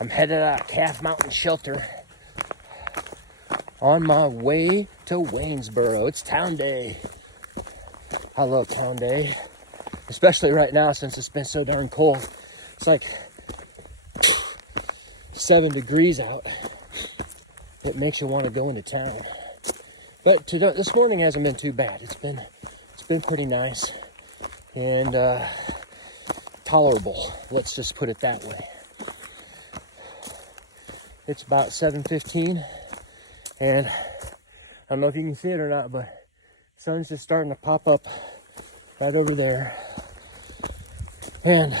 I'm headed out of Calf Mountain Shelter on my way to Waynesboro. It's town day. I love town day, especially right now since it's been so darn cold. It's like 7 degrees out. It makes you want to go into town. But this morning hasn't been too bad. It's been pretty nice and tolerable. Let's just put it that way. It's about 7:15, and I don't know if you can see it or not, but the sun's just starting to pop up right over there. And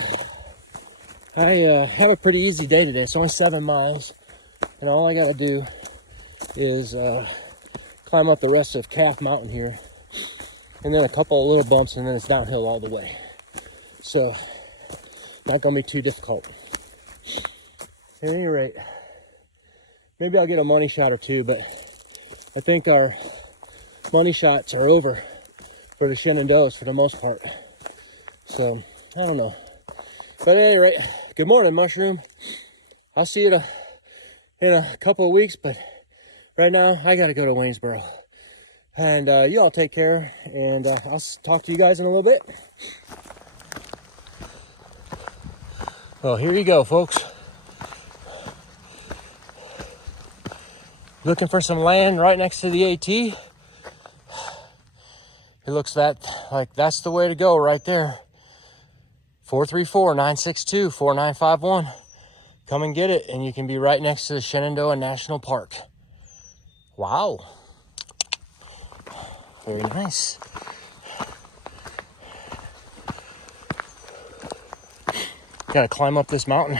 I have a pretty easy day today. It's only 7 miles, and all I got to do is climb up the rest of Calf Mountain here, and then a couple of little bumps, and then it's downhill all the way. So, not going to be too difficult. At any rate, maybe I'll get a money shot or two, but I think our money shots are over for the Shenandoahs for the most part. So, I don't know. But at any rate, good morning, Mushroom. I'll see you in a couple of weeks, but right now, I got to go to Waynesboro. And you all take care, and I'll talk to you guys in a little bit. Well, here you go, folks. Looking for some land right next to the AT. It looks like that's the way to go right there. 434-962-4951. Come and get it, and you can be right next to the Shenandoah National Park. Wow. Very nice. Gotta climb up this mountain.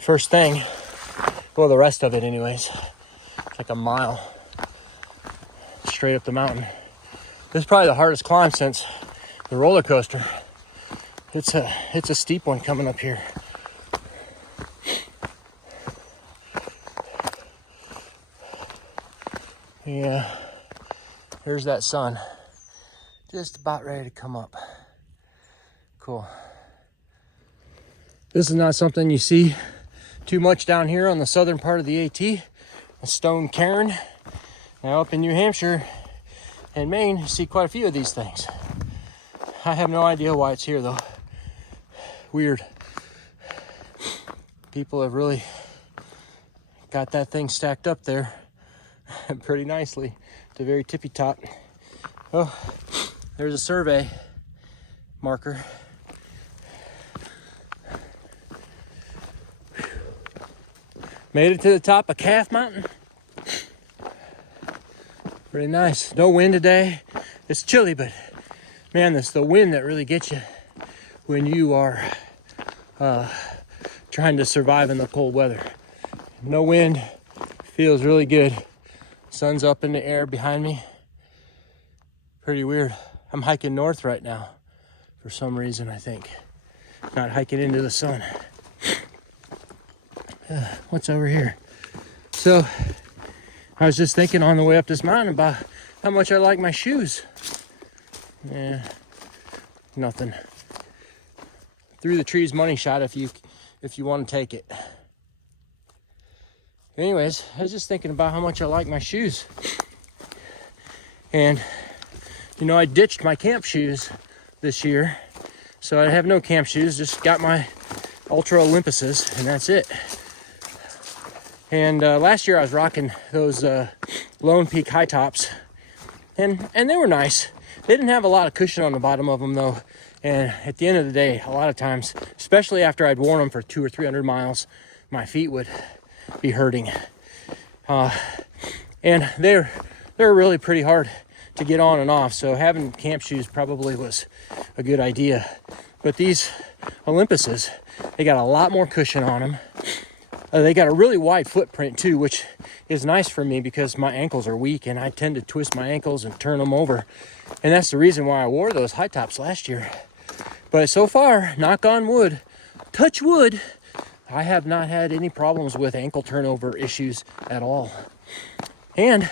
First thing, well, the rest of it anyways, it's like a mile straight up the mountain. This is probably the hardest climb since the roller coaster. It's a steep one coming up here. Yeah, there's that sun. Just about ready to come up. Cool. This is not something you see too much down here on the southern part of the AT. A stone cairn. Now up in New Hampshire and Maine, you see quite a few of these things. I have no idea why it's here though. Weird. People have really got that thing stacked up there pretty nicely. It's a very tippy top. Oh, there's a survey marker. Made it to the top of Calf Mountain. Pretty nice. No wind today. It's chilly, but man, it's the wind that really gets you when you are trying to survive in the cold weather. No wind. Feels really good. Sun's up in the air behind me. Pretty weird. I'm hiking north right now for some reason, I think. Not hiking into the sun. What's over here? So, I was just thinking on the way up this mountain about how much I like my shoes. Yeah, nothing. Through the trees money shot if you want to take it. Anyways, I was just thinking about how much I like my shoes. And, you know, I ditched my camp shoes this year. So I have no camp shoes, just got my Ultra Olympuses, and that's it. And last year I was rocking those Lone Peak high tops. And they were nice. They didn't have a lot of cushion on the bottom of them, though. And at the end of the day, a lot of times, especially after I'd worn them for 200 or 300 miles, my feet would be hurting. And they're really pretty hard to get on and off, so having camp shoes probably was a good idea. But these Olympuses, they got a lot more cushion on them. They got a really wide footprint too, which is nice for me because my ankles are weak and I tend to twist my ankles and turn them over. And that's the reason why I wore those high tops last year. But so far, knock on wood, touch wood, I have not had any problems with ankle turnover issues at all. And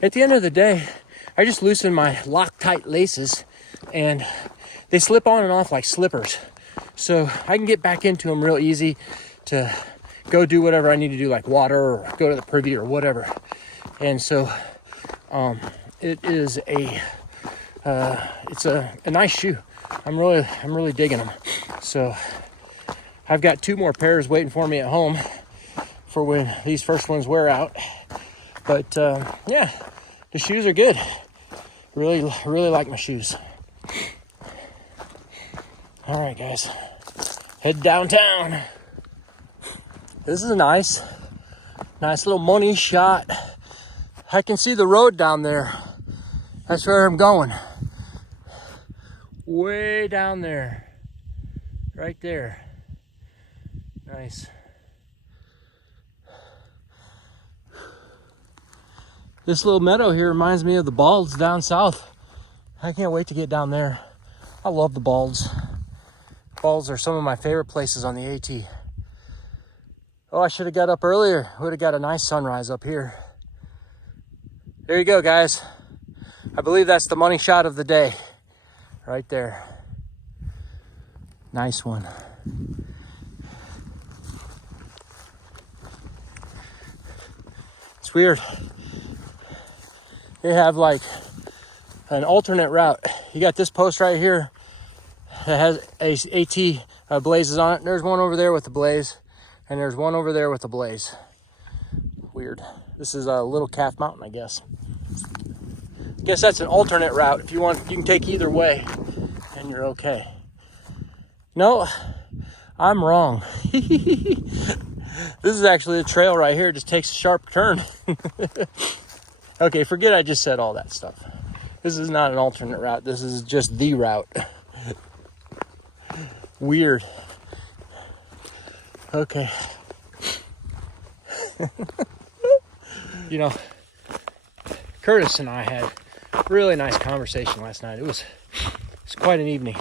at the end of the day, I just loosen my Loctite laces and they slip on and off like slippers. so I can get back into them real easy to go do whatever I need to do, like water or go to the privy or whatever. And so it is it's a nice shoe. I'm really digging them. So I've got 2 more pairs waiting for me at home for when these first ones wear out. But yeah, the shoes are good. Really like my shoes. All right, guys, head downtown. This is a nice little money shot. I can see the road down there. That's where I'm going. Way down there. Right there. Nice. This little meadow here reminds me of the Balds down south. I can't wait to get down there. I love the Balds. Balds are some of my favorite places on the AT. Oh, I should have got up earlier. Would have got a nice sunrise up here. There you go, guys. I believe that's the money shot of the day. Right there. Nice one. It's weird. They have like an alternate route. You got this post right here that has AT blazes on it. There's one over there with the blaze, and there's one over there with the blaze. Weird. This is a Little Calf Mountain, I guess. Guess that's an alternate route. If you want, you can take either way, and you're okay. No, I'm wrong. This is actually a trail right here. It just takes a sharp turn. Okay, forget I just said all that stuff. This is not an alternate route. This is just the route. Weird. Okay. You know, Curtis and I had a really nice conversation last night. It was quite an evening.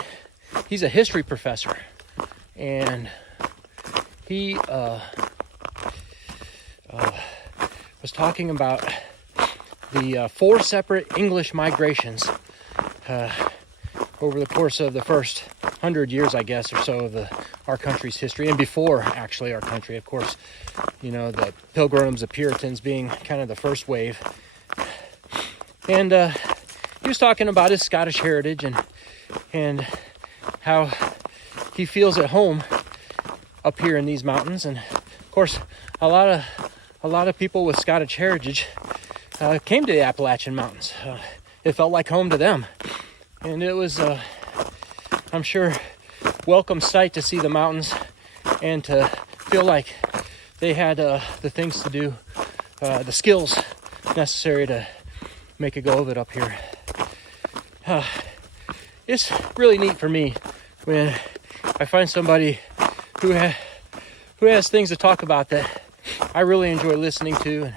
He's a history professor, and he was talking about the 4 separate English migrations over the course of the first 100 years, I guess, or so of our country's history, and before actually our country, of course. You know, the Pilgrims, the Puritans being kind of the first wave. And he was talking about his Scottish heritage and how he feels at home up here in these mountains. And of course, a lot of people with Scottish heritage came to the Appalachian Mountains. It felt like home to them, and it was, I'm sure, welcome sight to see the mountains and to feel like they had the things to do, the skills necessary to make a go of it up here. It's really neat for me when I find somebody who has things to talk about that I really enjoy listening to. And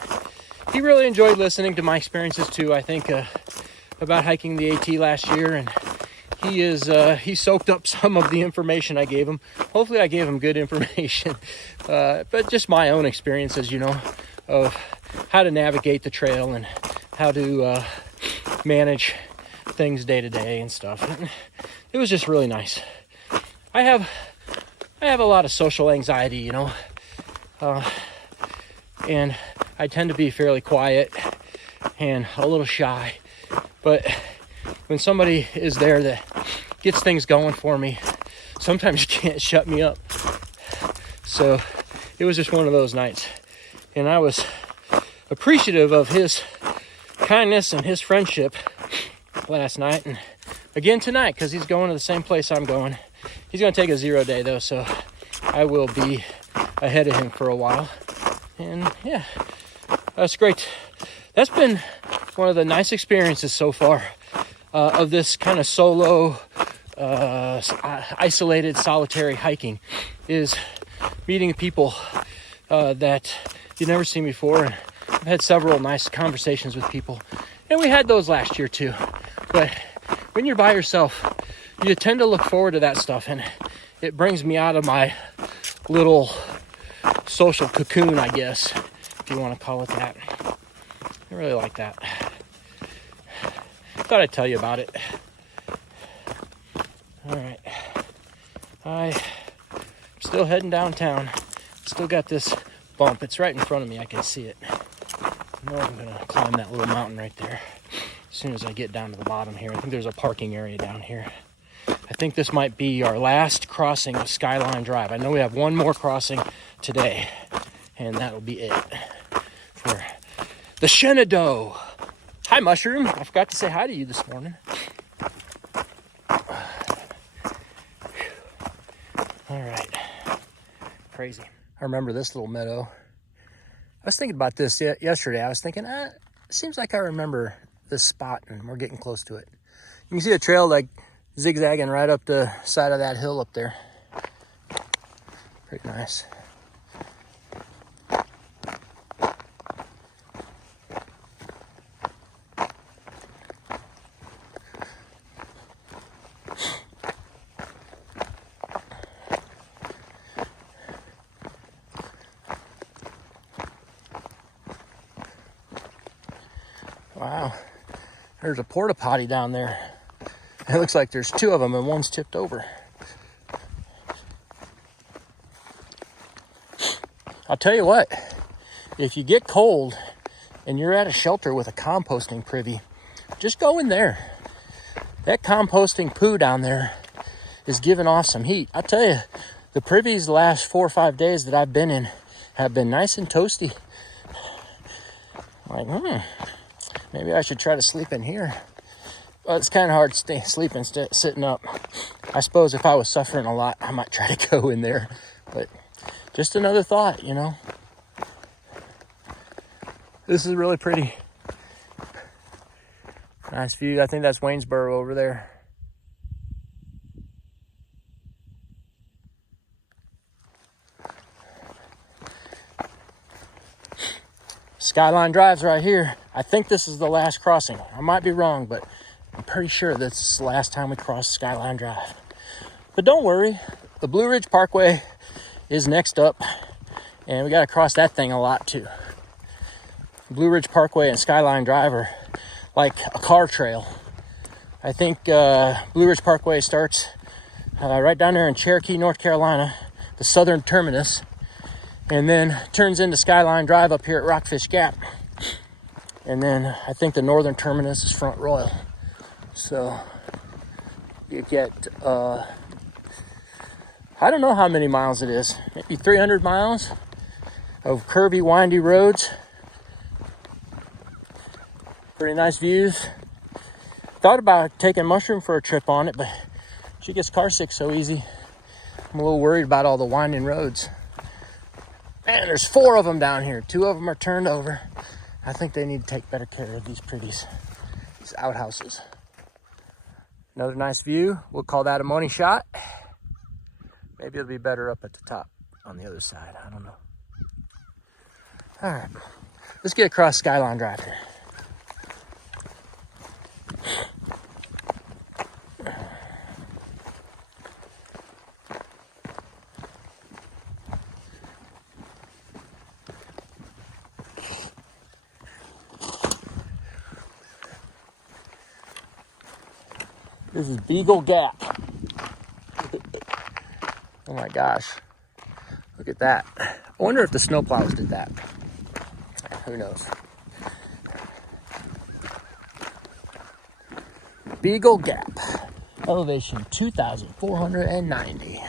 he really enjoyed listening to my experiences too. I think about hiking the AT last year, and he soaked up some of the information I gave him. Hopefully I gave him good information, but just my own experiences, you know, of how to navigate the trail and how to manage things day to day and stuff. It was just really nice. I have a lot of social anxiety, you know, and I tend to be fairly quiet and a little shy, but when somebody is there that gets things going for me, sometimes you can't shut me up. So it was just one of those nights, and I was appreciative of his kindness and his friendship last night, and again tonight, because he's going to the same place I'm going. He's going to take a 0 day though, so I will be ahead of him for a while. And yeah, that's great. That's been one of the nice experiences so far of this kind of solo, isolated, solitary hiking, is meeting people that you've never seen before. And I've had several nice conversations with people, and we had those last year too. But when you're by yourself, you tend to look forward to that stuff, and it brings me out of my little social cocoon, I guess, if you want to call it that. I really like that. Thought I'd tell you about it. All right. I'm still heading downtown. Still got this bump. It's right in front of me. I can see it. I know I'm gonna climb that little mountain right there as soon as I get down to the bottom here. I think there's a parking area down here. I think this might be our last crossing of Skyline Drive. I know we have one more crossing today, and that'll be it for the Shenandoah. Hi, Mushroom. I forgot to say hi to you this morning. All right. Crazy. I remember this little meadow. I was thinking about this yesterday. I was thinking, it seems like I remember this spot, and we're getting close to it. You can see the trail like zigzagging right up the side of that hill up there. Pretty nice. Wow, there's a porta potty down there. It looks like there's two of them and one's tipped over. I'll tell you what, if you get cold and you're at a shelter with a composting privy, just go in there. That composting poo down there is giving off some heat. I'll tell you, the privies the last 4 or 5 days that I've been in have been nice and toasty. Like, maybe I should try to sleep in here. Well, it's kind of hard sleeping sitting up. I suppose if I was suffering a lot, I might try to go in there. But just another thought, you know. This is really pretty. Nice view. I think that's Waynesboro over there. Skyline Drive's right here. I think this is the last crossing. I might be wrong, but I'm pretty sure this is the last time we cross Skyline Drive. But don't worry, the Blue Ridge Parkway is next up, and we got to cross that thing a lot too. Blue Ridge Parkway and Skyline Drive are like a car trail. I think Blue Ridge Parkway starts right down there in Cherokee, North Carolina, the southern terminus, and then turns into Skyline Drive up here at Rockfish Gap. And then I think the northern terminus is Front Royal. So you get, I don't know how many miles it is, maybe 300 miles of curvy, windy roads. Pretty nice views. Thought about taking Mushroom for a trip on it, but she gets car sick so easy. I'm a little worried about all the winding roads. Man, there's 4 of them down here. 2 of them are turned over. I think they need to take better care of these pretties, these outhouses. Another nice view. We'll call that a money shot. Maybe it'll be better up at the top on the other side. I don't know. All right, let's get across Skyline Drive here. This is Beagle Gap. Oh my gosh. Look at that. I wonder if the snowplows did that. Who knows? Beagle Gap. Elevation 2,490.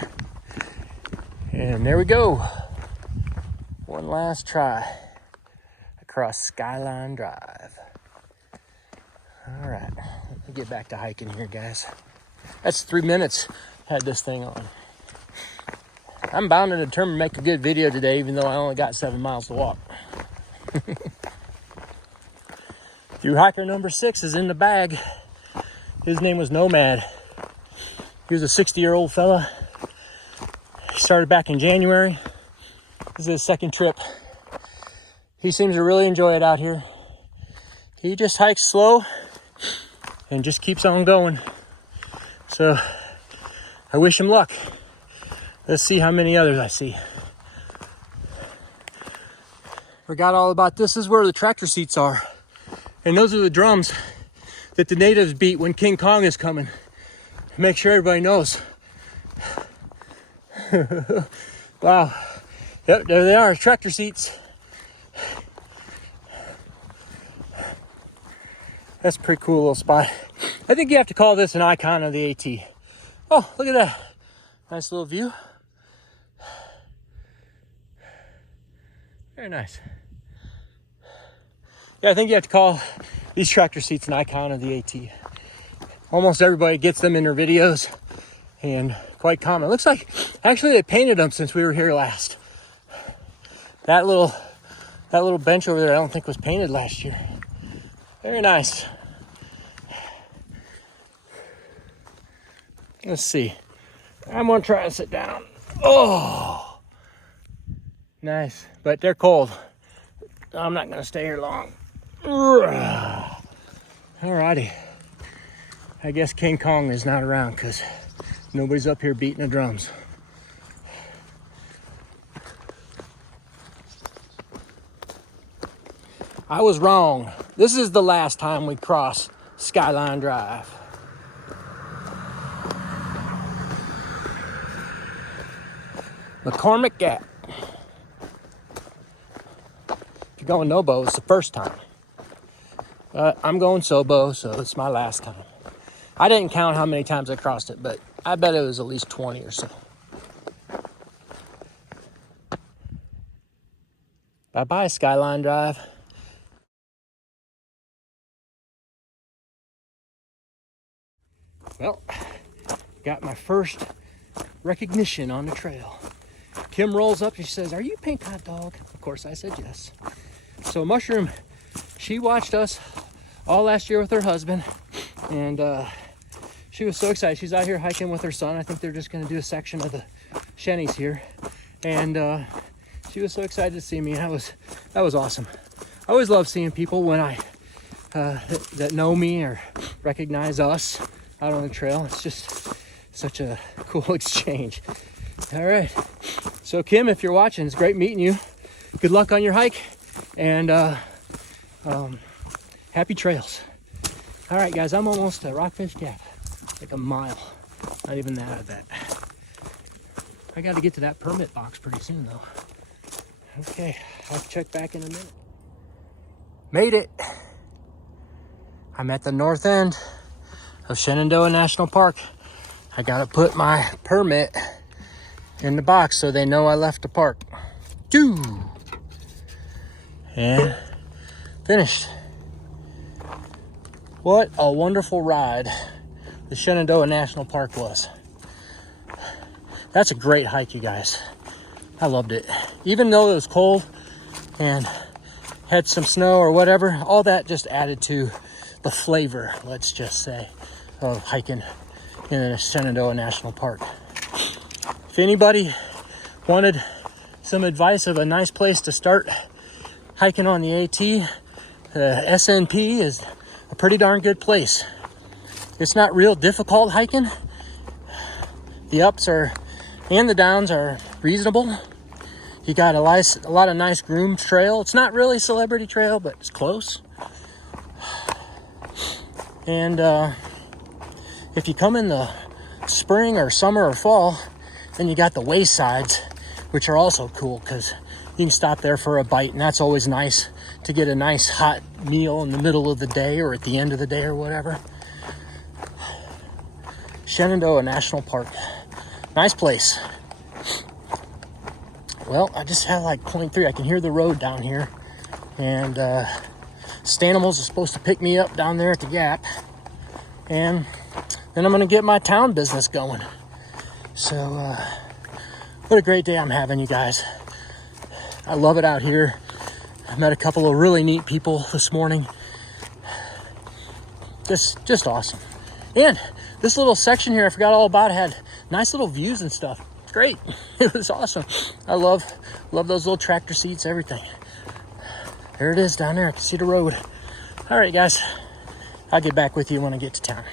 And there we go. One last try across Skyline Drive. All right. Let me get back to hiking here, guys. That's 3 minutes had this thing on. I'm bound and determined to make a good video today, even though I only got 7 miles to walk. Thruhiker number 6 is in the bag. His name was Nomad. He was a 60-year-old fella. He started back in January. This is his second trip. He seems to really enjoy it out here. He just hikes slow and just keeps on going. So I wish him luck. Let's see how many others I see. Forgot all about this. This is where the tractor seats are. And those are the drums that the natives beat when King Kong is coming. Make sure everybody knows. Wow. Yep, there they are, tractor seats. That's a pretty cool little spot. I think you have to call this an icon of the AT. Oh, look at that. Nice little view. Very nice. Yeah, I think you have to call these tractor seats an icon of the AT. Almost everybody gets them in their videos, and quite common. It looks like actually they painted them since we were here last. That little bench over there I don't think was painted last year. Very nice. Let's see. I'm gonna try to sit down. Oh, nice, but they're cold. I'm not gonna stay here long. Alrighty. I guess King Kong is not around because nobody's up here beating the drums. I was wrong. This is the last time we cross Skyline Drive. McCormick Gap. If you're going Nobo, it's the first time. I'm going Sobo, so it's my last time. I didn't count how many times I crossed it, but I bet it was at least 20 or so. Bye-bye, Skyline Drive. Well, got my first recognition on the trail. Kim rolls up and she says, "Are you Pink Hot Dog?" Of course, I said yes. So Mushroom, she watched us all last year with her husband, and she was so excited. She's out here hiking with her son. I think they're just going to do a section of the Shennies here, and she was so excited to see me. That was awesome. I always love seeing people when that know me or recognize us out on the trail. It's just such a cool exchange. All right. So Kim, if you're watching, it's great meeting you. Good luck on your hike, and happy trails. All right, guys, I'm almost at Rockfish Gap. Like a mile. Not even that, I bet. I got to get to that permit box pretty soon, though. Okay, I'll check back in a minute. Made it. I'm at the north end of Shenandoah National Park. I got to put my permit in the box so they know I left the park. And finished. What a wonderful ride the Shenandoah National Park was. That's a great hike, you guys. I loved it. Even though it was cold and had some snow or whatever, all that just added to the flavor, let's just say, of hiking in the Shenandoah National Park. If anybody wanted some advice of a nice place to start hiking on the AT, the SNP is a pretty darn good place. It's not real difficult hiking. The ups and the downs are reasonable. You got a lot of nice groomed trail. It's not really celebrity trail, but it's close. And if you come in the spring or summer or fall, then you got the waysides, which are also cool because you can stop there for a bite, and that's always nice to get a nice hot meal in the middle of the day or at the end of the day or whatever. Shenandoah National Park. Nice place. Well, I just have like 0.3. I can hear the road down here. And Stanimals is supposed to pick me up down there at the Gap. And then I'm going to get my town business going. So, what a great day I'm having, you guys. I love it out here. I met a couple of really neat people this morning. Just awesome. And this little section here I forgot all about, had nice little views and stuff. It's great. It was awesome. I love those little tractor seats, everything. There it is down there. I can see the road. All right, guys. I'll get back with you when I get to town.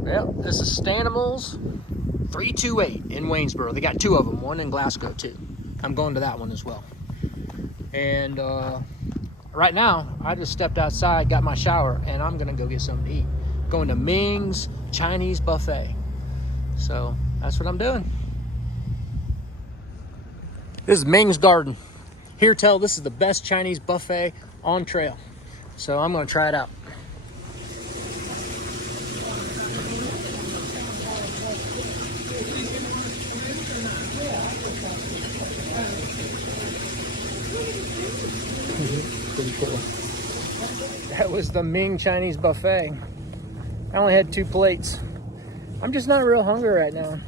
Well, this is Stanimals 328 in Waynesboro. They got two of them, one in Glasgow too. I'm going to that one as well. And right now, I just stepped outside, got my shower, and I'm gonna go get something to eat. Going to Ming's Chinese buffet. So that's what I'm doing. This is Ming's Garden. Here tell this is the best Chinese buffet on trail. So I'm gonna try it out. Pretty cool. That was the Ming Chinese buffet. I only had 2 plates. I'm just not real hungry right now.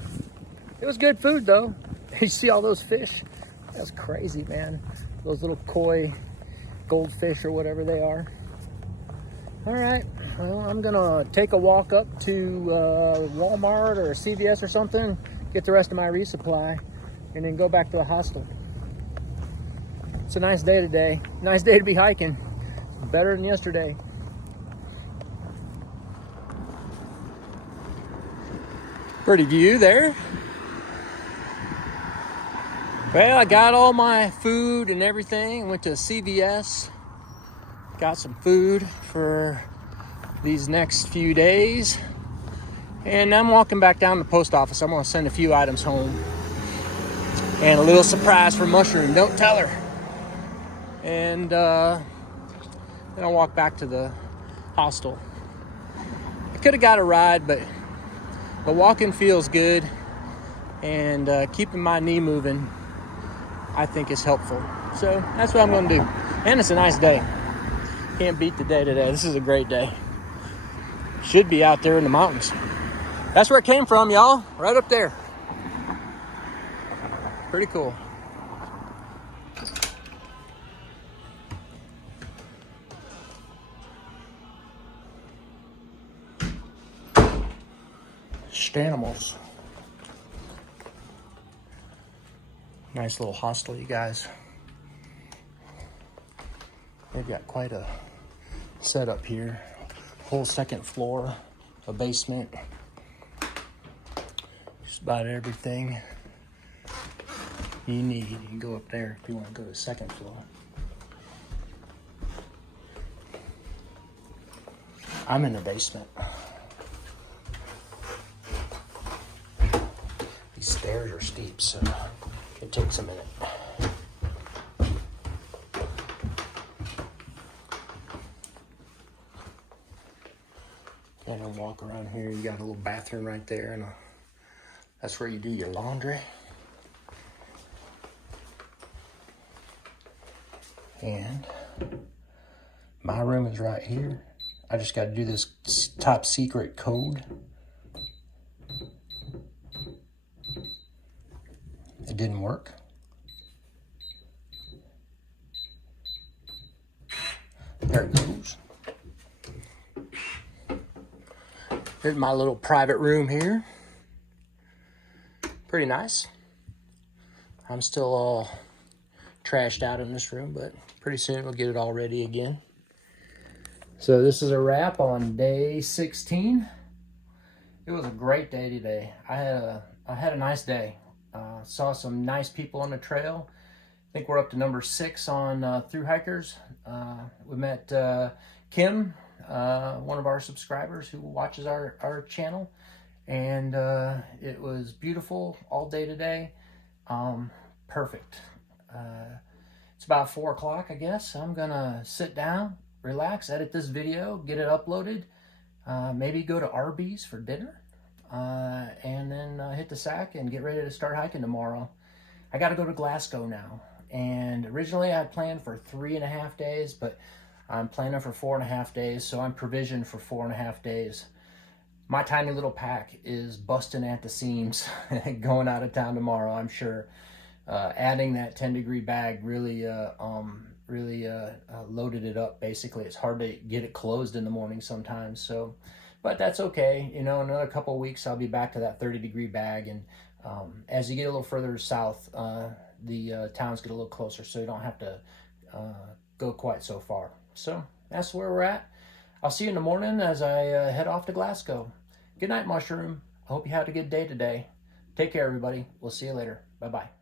It was good food though. You see all those fish? That's crazy, man. Those little koi goldfish or whatever they are. All right, well, I'm gonna take a walk up to Walmart or CVS or something, get the rest of my resupply, and then go back to the hostel. It's a nice day today. Nice day to be hiking. It's better than yesterday. Pretty view there. Well, I got all my food and everything. Went to CVS. Got some food for these next few days. And I'm walking back down to the post office. I'm gonna send a few items home. And a little surprise for Mushroom. Don't tell her. And then I'll walk back to the hostel. I could have got a ride, but walking feels good. And keeping my knee moving, I think, is helpful. So that's what I'm gonna do. And it's a nice day. Can't beat the day today. This is a great day. Should be out there in the mountains. That's where it came from, y'all. Right up there. Pretty cool. Stanimals. Nice little hostel, you guys. They've got quite a setup here. Whole second floor, a basement. Just about everything you need. You can go up there if you want to go to the second floor. I'm in the basement. These stairs are steep, so it takes a minute. And I'll walk around here. You got a little bathroom right there, and that's where you do your laundry. And my room is right here. I just got to do this top secret code. It didn't work. There it goes. Here's my little private room here. Pretty nice. I'm still all trashed out in this room, but pretty soon we'll get it all ready again. So this is a wrap on day 16. It was a great day today. I had a nice day. Saw some nice people on the trail. I think we're up to number 6 on Thruhikers. We met Kim, one of our subscribers who watches our channel, and it was beautiful all day today. Perfect. It's about 4 o'clock, I guess. I'm gonna sit down, relax, edit this video, get it uploaded, maybe go to Arby's for dinner, and then hit the sack and get ready to start hiking tomorrow. I got to go to Glasgow now, and originally I had planned for 3.5 days, but I'm planning for 4.5 days, so I'm provisioned for 4.5 days. My tiny little pack is busting at the seams going out of town tomorrow, I'm sure. Adding that 10-degree bag really loaded it up. Basically, it's hard to get it closed in the morning sometimes. So, but that's okay. You know, another couple of weeks, I'll be back to that 30-degree bag. And as you get a little further south, the towns get a little closer, so you don't have to go quite so far. So that's where we're at. I'll see you in the morning as I head off to Glasgow. Good night, Mushroom. I hope you had a good day today. Take care, everybody. We'll see you later. Bye-bye.